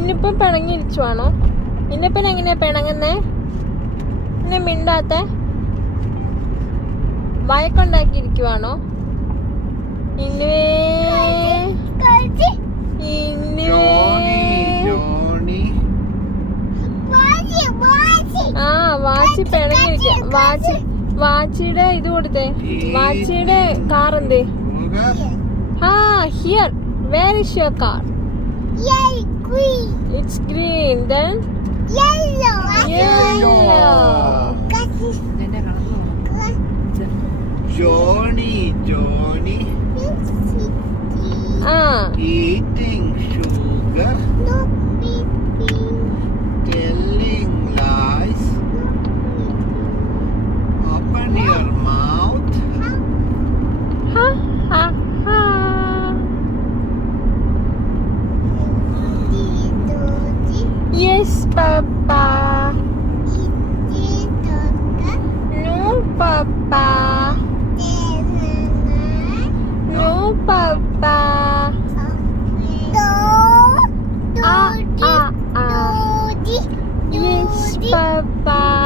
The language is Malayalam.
ഇന്നിപ്പം പിണങ്ങിയിരിക്കുവാണോ? ഇന്നിപ്പം എങ്ങനെയാ പിണങ്ങുന്നേ? ഇന്നെ മിണ്ടാത്ത വഴക്കുണ്ടാക്കിയിരിക്കുവാണോ? ഇന്നുവേ ആ വാച്ചി പിണങ്ങിയിരിക്ക. വാച്ചിയുടെ ഇത് കൊടുത്തേ. വാച്ചിയുടെ കാർ എന്തേ? ആ here. Where is your car? It's green. Then yellow. Johnny eating sugar, telling lies, open your mouth, ha ha ha. Yes papa. No papa. No papa. Yes papa.